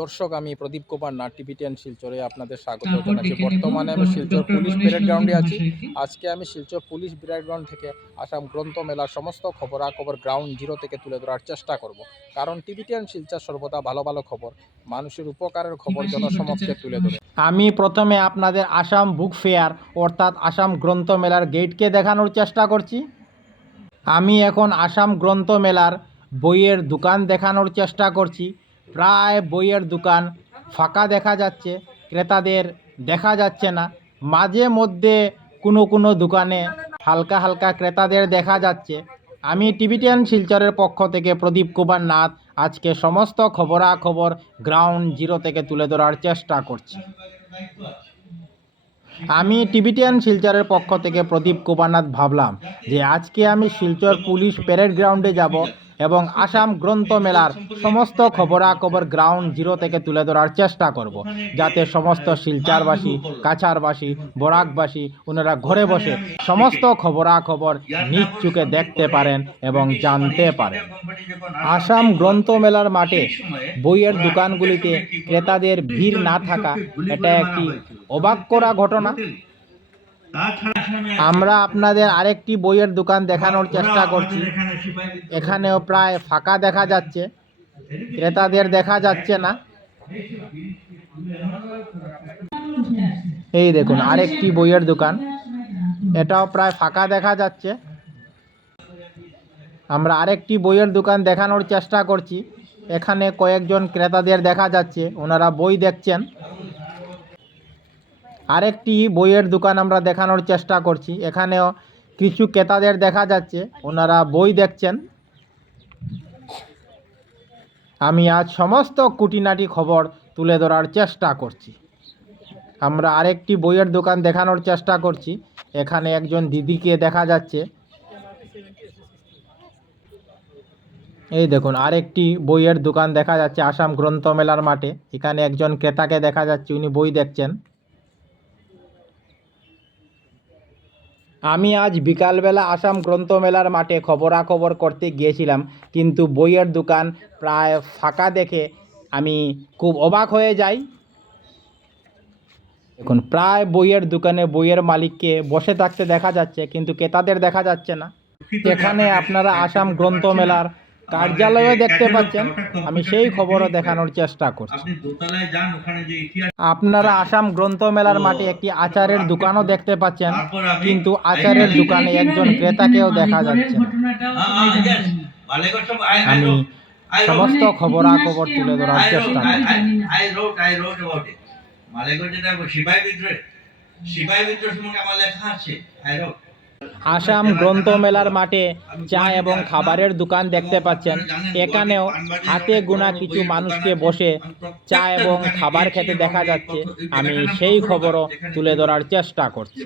দর্শক আমি প্রদীপ কুমার নাট টিভি টেন শিলচরে আপনাদের স্বাগত জানাচ্ছি। বর্তমানে আমি শিলচর পুলিশ প্যারেড গ্রাউন্ডে আছি। আজকে আমি শিলচর পুলিশ প্যারেড গ্রাউন্ড থেকে আসাম গ্রন্থ মেলার সমস্ত খবরাখবর গ্রাউন্ড জিরো থেকে তুলে ধরার চেষ্টা করব। কারণ টিভি টেন শিলচর সর্বদা ভালো ভালো খবর। মানুষের উপকারের খবর জনসমক্ষে তুলে ধরে। আমি প্রথমে আপনাদের আসাম বুক ফেয়ার অর্থাৎ আসাম গ্রন্থ মেলার গেটকে দেখানোর চেষ্টা করছি। আমি এখন আসাম গ্রন্থ মেলার বইয়ের দোকান দেখানোর চেষ্টা করছি। প্রায় বইয়ের দোকান ফাঁকা দেখা যাচ্ছে, ক্রেতাদের দেখা যাচ্ছে না। মাঝে মধ্যে কোনো কোনো দোকানে হালকা হালকা ক্রেতাদের দেখা যাচ্ছে। আমি টিভি টেন শিলচরের পক্ষ থেকে প্রদীপ কুমার নাথ আজকে সমস্ত খবরাখবর গ্রাউন্ড জিরো থেকে তুলে ধরার চেষ্টা করছি। আমি টিভি টেন শিলচরের পক্ষ থেকে প্রদীপ কুমারনাথ ভাবলাম যে আজকে আমি শিলচর পুলিশ প্যারেড গ্রাউন্ডে যাব এবং আসাম গ্রন্থ মেলার সমস্ত খবরাখবর গ্রাউন্ড জিরো থেকে তুলে ধরার চেষ্টা করব, যাতে সমস্ত শিলচারবাসী কাছারবাসী বরাকবাসী, ওনারা ঘরে বসে সমস্ত খবরাখবর নিজ চোখে দেখতে পারেন এবং জানতে পারেন। আসাম গ্রন্থ মেলার মাঠে বইয়ের দোকানগুলিতে ক্রেতাদের ভিড় না থাকা এটা একটি অবাক করা ঘটনা। আমরা আপনাদের আরেকটি বইয়ের দোকান দেখানোর চেষ্টা করছি। এখানেও প্রায় ফাঁকা দেখা যাচ্ছে। ক্রেতাদের দেখা যাচ্ছে না। এই দেখুন আরেকটি বইয়ের দোকান। এটাও প্রায় ফাঁকা দেখা যাচ্ছে। আমরা আরেকটি বইয়ের দোকান দেখানোর চেষ্টা করছি। এখানে কয়েকজন ক্রেতাদের দেখা যাচ্ছে। ওনারা বই দেখছেন। আরেকটি বইয়ের দোকান আমরা দেখানোর চেষ্টা করছি। এখানেও কিছু ক্রেতাদের দেখা যাচ্ছে। ওনারা বই দেখছেন। আমি আজ সমস্ত কুটিনাটি খবর তুলে ধরার চেষ্টা করছি। আমরা আরেকটি বইয়ের দোকান দেখানোর চেষ্টা করছি। এখানে একজন দিদিকে দেখা যাচ্ছে। এই দেখুন, আরেকটি বইয়ের দোকান দেখা যাচ্ছে আসাম গ্রন্থমেলার মাঠে। এখানে একজন ক্রেতাকে দেখা যাচ্ছে, উনি বই দেখছেন। আমি আজ বিকালবেলা আসাম গ্রন্থমেলার মাঠে খবরাখবর করতে গিয়েছিলাম কিন্তু বইয়ের দোকান প্রায় ফাঁকা দেখে আমি খুব অবাক হয়ে যাই। এখন প্রায় বইয়ের দোকানে বইয়ের মালিককে বসে থাকতে দেখা যাচ্ছে কিন্তু ক্রেতাদের দেখা যাচ্ছে না। এখানে আপনারা আসাম গ্রন্থ মেলার কার্যালয়ে দেখতে পাচ্ছেন। আমি সেই খবরও দেখানোর চেষ্টা করছি। আপনি দোতলায় যান ওখানে যে ইতিহাস আপনারা আসাম গ্রন্থ মেলার মাঠে একটি আচারের দোকানও দেখতে পাচ্ছেন কিন্তু আচারের দোকানে একজন ক্রেতাকেও দেখা যাচ্ছে। আমি সমস্ত it. খবরাখবর তুলে ধরার চেষ্টা করছি। যেটা সিপাহী বিদ্রোহ। সিপাহী বিদ্রোহ সম্পর্কে আমার লেখা আছে I wrote. আসাম গ্রন্থ মেলার মাঠে চা এবং খাবারের দোকান দেখতে পাচ্ছেন। এখানেও হাতে গোনা কিছু মানুষকে বসে চা এবং খাবার খেতে দেখা যাচ্ছে। আমি সেই খবরও তুলে ধরার চেষ্টা করছি।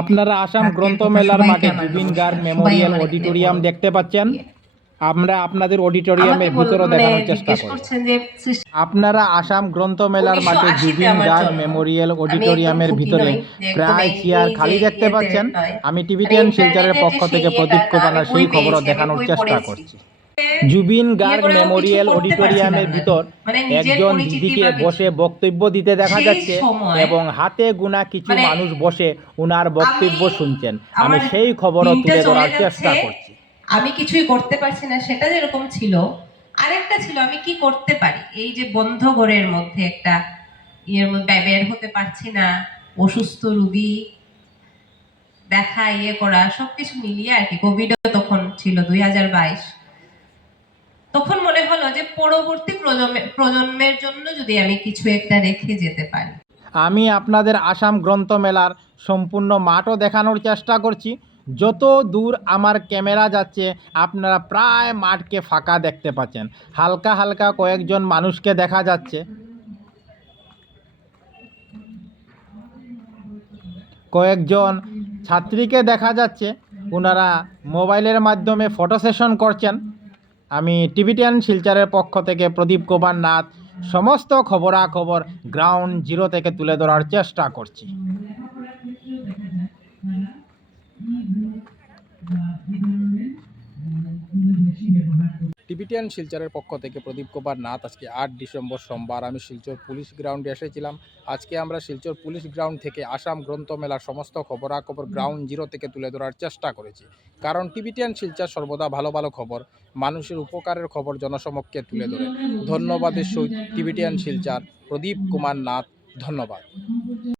আপনারা আসাম গ্রন্থ মেলার মাঠে জুবিন গার্গ মেমোরিয়াল অডিটোরিয়াম দেখতে পাচ্ছেন। আমরা আপনাদের অডিটোরিয়ামের ভিতরে দেখানোর চেষ্টা করি। আপনারা আসাম গ্রন্থ মেলার মাঠে জুবিন গার্গ মেমোরিয়াল অডিটোরিয়ামের ভিতরে প্রায় চেয়ার খালি দেখতে পাচ্ছেন। আমি টিভি টেন শিলচরের পক্ষ থেকে ইয়েটা, প্রদীপ কুমার সেই খবরও দেখানোর চেষ্টা করছি। জুবিন গার্গ মেমোরিয়াল অডিটোরিয়ামের ভিতর মানে একজন দিদিকে বসে বক্তব্য দিতে দেখা যাচ্ছে এবং হাতে গুনা কিছু মানে মানুষ বসে উনার বক্তব্য শুনছেন। আমি সেই খবরও তুলে ধরার চেষ্টা করছি। আমি কিছুই করতে পারছি না, সেটা যেরকম ছিল, আরেকটা ছিল, আমি কি করতে পারি? এই যে বন্ধ ঘরের মধ্যে একটা ইয়ের মধ্যে বের হতে পারছি না, অসুস্থ রুগী, দেখা ইয়ে করা, সবকিছু মিলিয়ে আর কি কোভিডও তখন ছিল, দুই হাজার বাইশ। তখন মনে হলো যে পরবর্তী প্রজন্মে- প্রজন্মের জন্য যদি আমি কিছু একটা রেখে যেতে পারি। আমি আপনাদের আসাম গ্রন্থমেলার সম্পূর্ণ মাঠও দেখানোর চেষ্টা করছি। যত দূর আমার ক্যামেরা যাচ্ছে, আপনারা প্রায় মাঠকে ফাঁকা দেখতে পাচ্ছেন। হালকা হালকা কয়েকজন মানুষকে দেখা যাচ্ছে। কয়েকজন ছাত্রীকে দেখা যাচ্ছে। ওনারা মোবাইলের মাধ্যমে ফটো সেশন করছেন। আমি টিভিটিয়ান শিলচারের পক্ষ থেকে প্রদীপ কুমার নাথ, সমস্ত খবরাখবর গ্রাউন্ড জিরো থেকে তুলে ধরার চেষ্টা করছি। টিবিটিয়ান শিলচরের পক্ষ থেকে প্রদীপ কুমার নাথ। আজকে আট ডিসেম্বর সোমবার আমি শিলচর পুলিশ গ্রাউন্ডে এসেছিলাম। আজকে আমরা শিলচর পুলিশ গ্রাউন্ড থেকে আসাম গ্রন্থমেলার সমস্ত খবরাখবর গ্রাউন্ড জিরো থেকে তুলে ধরার চেষ্টা করেছি। কারণ টিবিটিয়ান শিলচর সর্বদা ভালো ভালো খবর। মানুষের উপকারের খবর জনসমক্ষে তুলে ধরে। ধন্যবাদের সহিত টিবিটিয়ান শিলচর প্রদীপ কুমার নাথ। ধন্যবাদ।